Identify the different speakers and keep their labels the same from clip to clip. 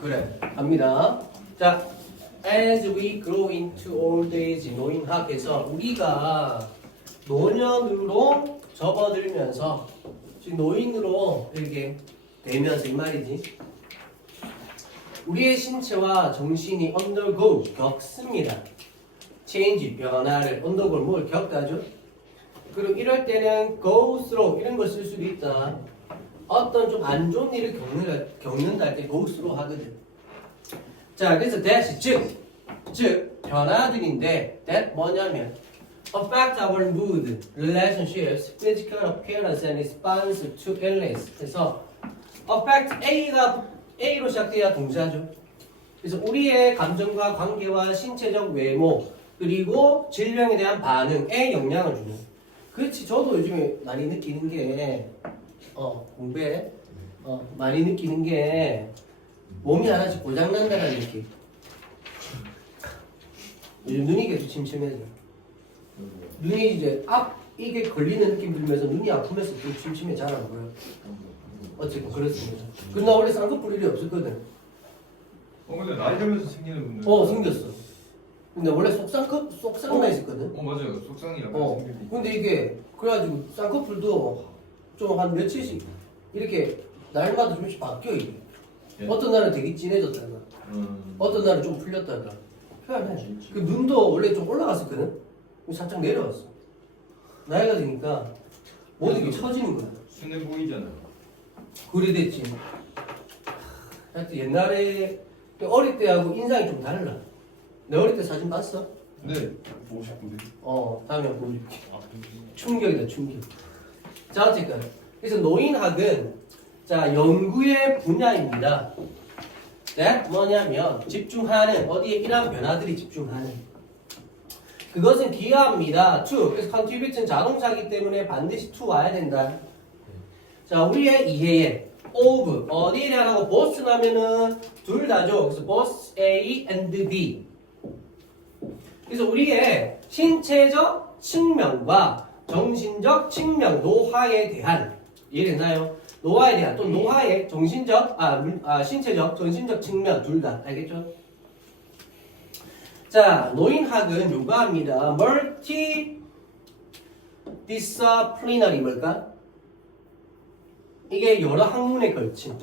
Speaker 1: 그래 갑니다. 자 as we grow into old age 노인학에서 우리가 노년으로 접어들면서 지금 노인으로 이렇게 되면서 이 말이지. 우리의 신체와 정신이 undergo 겪습니다. Change 변화를 undergo 뭘 겪다죠? 그리고 이럴 때는 go through 이런 걸 쓸 수도 있다 어떤 좀 안 좋은 일을 겪는다, 겪는다 할 때 go through 하거든. 자 그래서 that 즉, 즉 변화들인데 that 뭐냐면 affect our mood, relationships, physical appearance and response to illness. 그래서 affect A가 A로 시작돼야 동사죠. 그래서 우리의 감정과 관계와 신체적 외모 그리고 질병에 대한 반응에 영향을 주는. 그렇지 저도 요즘에 많이 느끼는 게 어, 공부에 어, 많이 느끼는 게 몸이 하나씩 고장난다는 느낌. 요즘 눈이 계속 침침해져. 눈이 이제 앞 이게 걸리는 느낌 들면서 눈이 아프면서 좀 침침해 잘 안 보여 어쨌든 그렇습니다. 근데 나 원래 쌍꺼풀 일이 없었거든.
Speaker 2: 어 근데 나이 들면서 생기는 분들.
Speaker 1: 어 생겼어. 근데 원래 속쌍꺼 속쌍만 있었거든.
Speaker 2: 어 맞아요. 속상이랑
Speaker 1: 어.
Speaker 2: 생기는
Speaker 1: 근데 이게 그래가지고 쌍꺼풀도 좀 한 며칠씩 이렇게 날마다 조금씩 바뀌어 이게.
Speaker 2: 예.
Speaker 1: 어떤 날은 되게 진해졌다가
Speaker 2: 음.
Speaker 1: 어떤 날은 좀 풀렸다가 희한해 그 눈도 원래 좀 올라갔었거든? 살짝 내려왔어. 나이가 드니까 모든 게 처지는 거야.
Speaker 2: 순해 보이잖아요
Speaker 1: 그래 됐지. 하여튼 옛날에 어릴 때하고 인상이 좀 달라. 내 어릴 때 사진 봤어?
Speaker 2: 네
Speaker 3: 보고 싶은데.
Speaker 1: 어 다음에 보여줄게.
Speaker 3: 아,
Speaker 1: 충격이다 충격 자 어쨌든. 그래서 노인학은 자 연구의 분야입니다. 네? 뭐냐면 집중하는 어디에 이러한 변화들이 집중하는. 그것은 기하입니다. to 그래서 contribute는 자동차이기 때문에 반드시 to 와야 된다. 자 우리의 이해에 of 어디에 대한하고 both 나면은 둘 다죠. 그래서 both A and B. 그래서 우리의 신체적 측면과 정신적 측면 노화에 대한 이해됐나요? 노화에 대한 또 노화의 정신적 아, 물- 아 신체적 정신적 측면 둘 다 알겠죠? 자 노인학은 요구합니다. 멀티 디서플리너리 뭘까? 이게 여러 학문에 걸친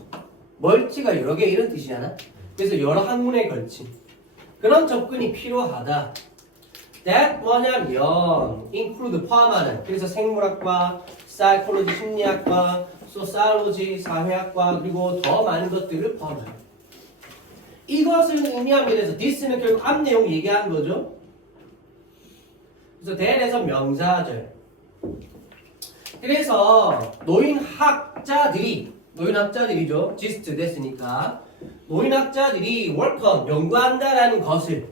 Speaker 1: 멀티가 여러 개 이런 뜻이잖아. 그래서 여러 학문에 걸친 그런 접근이 필요하다. That 뭐냐면 include 포함하는 그래서 생물학과, psychology 심리학과, sociology 사회학과 그리고 더 많은 것들을 포함하는 이것을 의미함에 대해서 this는 결국 앞 내용 얘기하는 거죠. 그래서 that에서 명사절. 그래서 노인학자들이 노인학자들이죠. gist 됐으니까 노인학자들이 on 연구한다라는 것을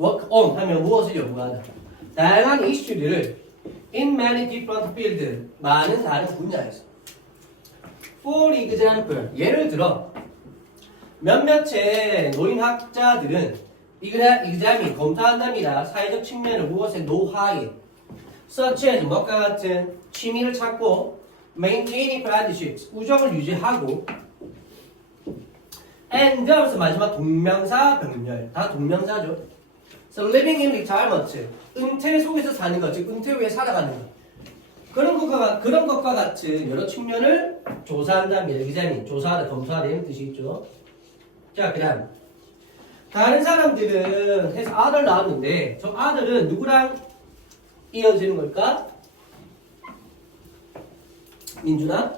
Speaker 1: work on 하면 무엇을 연구하다. 다양한 이슈들을 in many different fields 많은 다른 분야에서 for example 예를 들어 몇몇의 노인학자들은 이그라 examine 검토한답니다. 사회적 측면을 무엇의 노화에 such as 뭐가 같은 취미를 찾고 maintaining friendships 우정을 유지하고 and 하면서 마지막 동명사 병렬 다 동명사죠. So living in retirement 은퇴 속에서 사는 것, 즉 은퇴 후에 살아가는 것 그런 것과 같- 그런 것과 같은 여러 측면을 조사한다면 기자님 조사하다 검토하다 이런 뜻이겠죠. 자 그 다음 다른 사람들은 해서 아들 나왔는데 저 아들은 누구랑 이어지는 걸까? 민준아?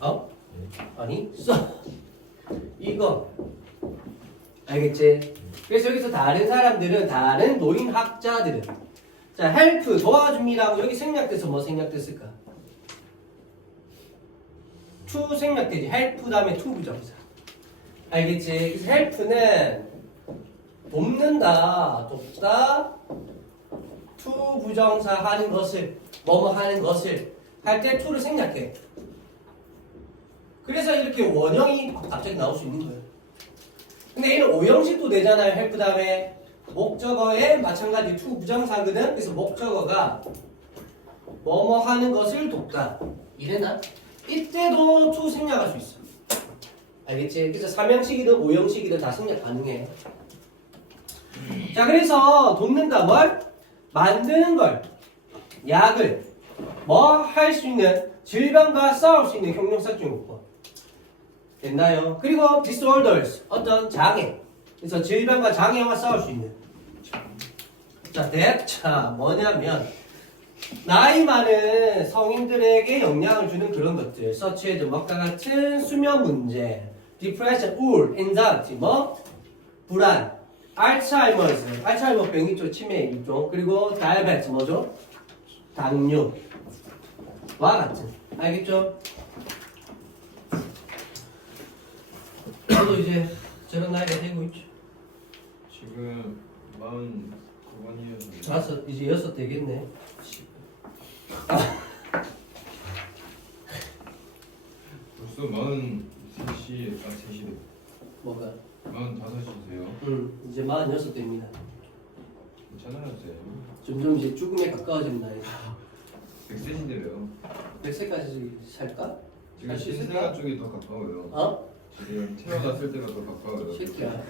Speaker 1: 어? 아니 써 이거 알겠지? 그래서 여기서 다른 사람들은 다른 노인 학자들은 자 헬프 도와줍니다고 여기 생략돼서 뭐 생략됐을까? 투 생략되지 헬프 다음에 투 부정사 알겠지? 헬프는 돕는다 돕다 투 부정사 하는 것을 뭐뭐 하는 것을 할때 투를 생략해 그래서 이렇게 원형이 갑자기 나올 수 있는 거예요 근데 얘는 오형식도 되잖아요. 헬프 다음에 목적어에 마찬가지 투 부정사거든. 그래서 목적어가 뭐뭐 하는 것을 돕다. 이래나? 이때도 to 생략할 수 있어. 알겠지? 그래서 3형식이든 5형식이든 다 생략 가능해. 자, 그래서 돕는다 뭘? 만드는 걸. 약을 뭐 할 수 있는 질병과 싸울 수 있는 형용사 중국법. 됐나요? 그리고 disorders 어떤 장애. 그래서 질병과 장애와 싸울 수 있는. 자, that 자 뭐냐면 나이 많은 성인들에게 영향을 주는 그런 것들, such as 뭐과 같은 수면 문제, depression, 우울, anxiety, 뭐 불안, 알츠하이머스, 알츠하이머 병이 쪽 치매 일종, 그리고 다이아베트 뭐죠? 당뇨. 와 같은. 알겠죠? 저도 이제 저런 나이가 되고 있죠.
Speaker 2: 지금 마흔 9번이어서
Speaker 1: 다섯 이제 여섯 되겠네.
Speaker 2: 벌써 마흔 3시 아 3시
Speaker 1: 뭐가?
Speaker 2: 마흔 5시세요
Speaker 1: 음 이제 마흔 여섯 됩니다.
Speaker 2: 괜찮아요 쌤
Speaker 1: 점점 이제 죽음에 가까워지는 나이.
Speaker 2: 100세신데요
Speaker 1: 100세까지 살까?
Speaker 2: 지금
Speaker 1: 있을까?
Speaker 2: 신생아 쪽이 더 가까워요
Speaker 1: 어?
Speaker 2: 지금 태어났을 때가 더 가까워요
Speaker 1: 새끼야.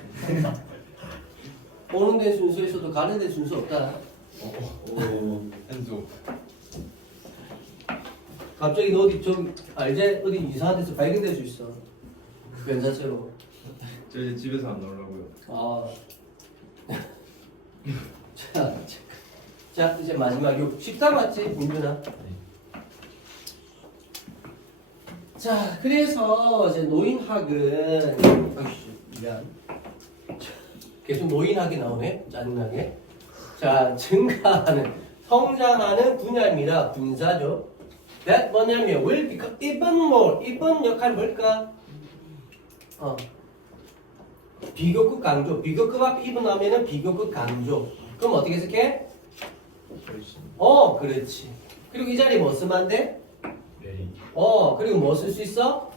Speaker 1: 오는 데 순서 있어도 가는 데 순서 없다.
Speaker 2: 오 한조
Speaker 1: 갑자기 너 어디 좀 알제 어디 이상한 데서 발견될 수 있어. 변사체로.
Speaker 2: 저 이제 집에서 안 나오려고요
Speaker 1: 아. 자, 자, 자 이제 마지막 요 식당 맞지, 민준아? 자, 그래서 이제 노인학은 아이씨, 미안. 자, 계속 노인학이 나오네, 짜증나게. 자, 증가하는, 성장하는 분야입니다. 분사죠. That 뭐냐면 will become even more. even 역할 뭘까? 어. 비교급 강조. 비교급 앞에 even 하면은 비교급 강조. 그럼 어떻게 해석해? 어, 그렇지. 그리고 이 자리에 뭐 쓰면 안 돼? 어, 그리고 뭐 쓸 수 있어?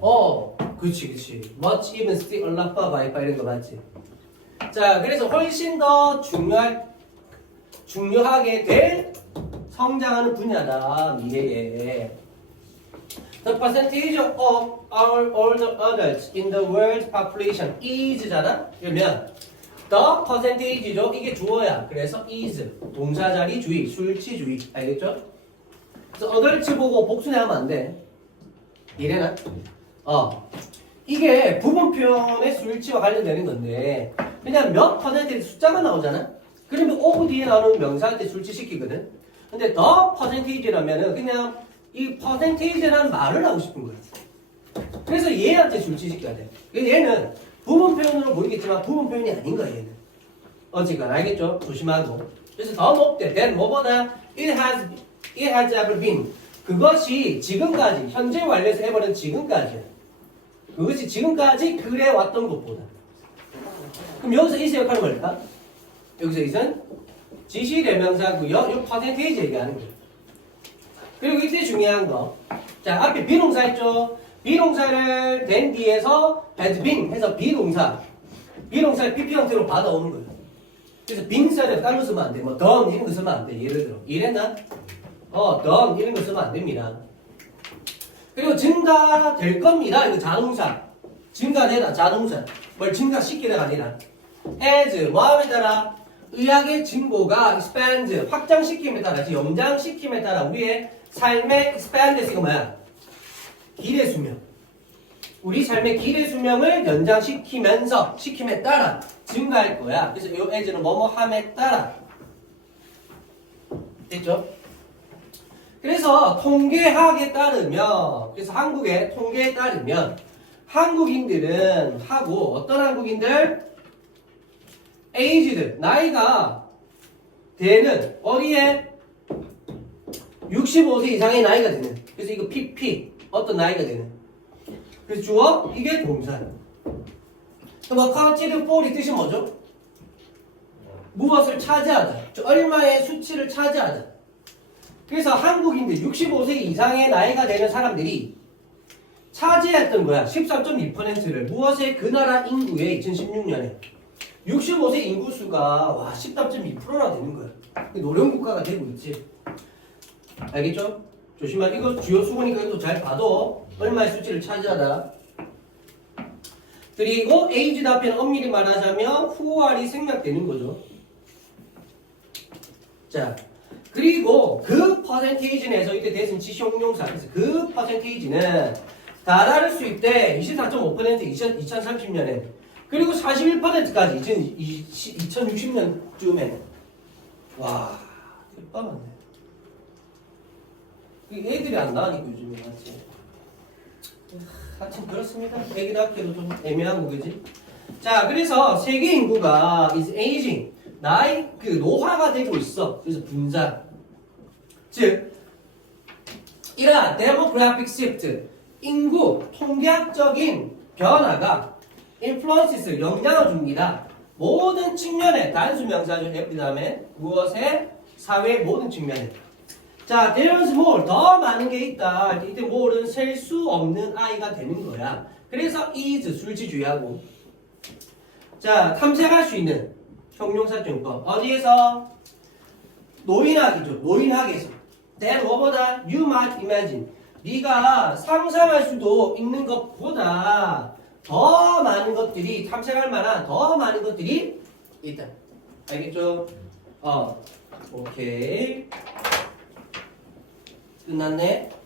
Speaker 1: 어, 그렇지, 그렇지. Much, even, still, a lot, by, by 이런 거 맞지? 자, 그래서 훨씬 더 중요할, 중요하게 될 성장하는 분야다, 미래에. The percentage of our older adults in the world population is잖아? 그러면 the percentage죠. 이게 주어야. 그래서 is. 동사 자리 주의, 술치 주의. 알겠죠? 어덜치 보고 복순에 하면 안 돼. 이래나? 어. 이게 부분 표현의 수일치와 관련되는 건데 그냥 몇 퍼센트의 숫자가 나오잖아? 그러면 오브 뒤에 나오는 명사한테 수일치시키거든? 근데 더 퍼센테이지라면은 그냥 이 퍼센테이지라는 말을 하고 싶은 거야. 그래서 얘한테 수일치시켜야 돼. 얘는 부분 표현으로 보이겠지만 부분 표현이 아닌 거야, 얘는. 어쨌건 알겠죠? 조심하고. 그래서 더 높대. then 뭐보다 it has it has ever been. 그것이 지금까지 현재 완료해서 해버린 지금까지. 그것이 지금까지 그래 왔던 것보다. 그럼 여기서 이세 역할은 뭘까? 여기서 이선 지시 대명사고요. 이 퍼센테이지 얘기하는 거예요. 그리고 이때 중요한 거. 자, 앞에 비동사 있죠? 비동사를 된 뒤에서 had been 해서 비동사. 비동사를 PP 형태로 받아오는 거예요. 그래서 다른 거 쓰면 안 돼. 뭐 done 이런 거 쓰면 안 돼. 예를 들어. 이랬나? 어, done 이런 거 쓰면 안 됩니다. 그리고 증가될 겁니다. 이거 자동사. 증가되다 자동사. 뭘 증가시키다가 아니라. as 뭐함에 따라 의학의 진보가 expand 확장시킴에 따라 연장시킴에 따라 우리의 삶의 expand 이거 뭐야? 길의 수명. 우리 삶의 길의 수명을 연장시키면서 시킴에 따라 증가할 거야. 그래서 이 as는 뭐뭐 함에 따라 됐죠? 그래서 통계학에 따르면 그래서 한국의 통계에 따르면 한국인들은 하고 어떤 한국인들? 에이지들. 나이가 되는 어디에 65세 이상의 나이가 되는. 그래서 이거 PP 어떤 나이가 되는? 그래서 주어 이게 동사야 그럼 카치드 폴이 뜻이 뭐죠? 무엇을 차지하다 저 얼마의 수치를 차지하다 그래서 한국인들 65세 이상의 나이가 되는 사람들이 차지했던 거야. 13.2%를 무엇의 그 나라 인구의 2016년에 65세 인구수가 와 13.2%나 되는 거야. 노령 국가가 되고 있지. 알겠죠? 조심하. 이거 주요 수거니까 이것도 잘 봐도 얼마의 수치를 차지하다. 그리고 age 답변 엄밀히 말하자면 who아리 생략되는 거죠. 자, 그리고 그 퍼센테이지 내서 이때 대신 지시 용용사 그래서 그 퍼센테이지는 달할 수 있대. 24.5% 2030년에. 그리고 41%까지 2060년쯤에. 와 대박이네. 애들이 안 나가니까 요즘에 맞지 하여튼 그렇습니다. 애기 낳기도 좀 애매한 거 그지. 자 그래서 세계 인구가 is aging 나이 그 노화가 되고 있어 그래서 분자 즉 이러한 demographic 인구 통계학적인 변화가 influences 영향을 줍니다. 모든 측면에 단수 명사죠. 그 다음에 무엇에 사회의 모든 측면에. 자, there is more 더 많은 게 있다. 이때 more는 셀 수 없는 아이가 되는 거야. 그래서 is 술지주의하고. 자, 탐색할 수 있는 형용사증법 어디에서 노인학이죠. 노인학에서. then 뭐보다 you might imagine 네가 상상할 수도 있는 것보다 더 많은 것들이 탐색할 만한 더 많은 것들이 있다. 알겠죠? 어, 오케이. 끝났네.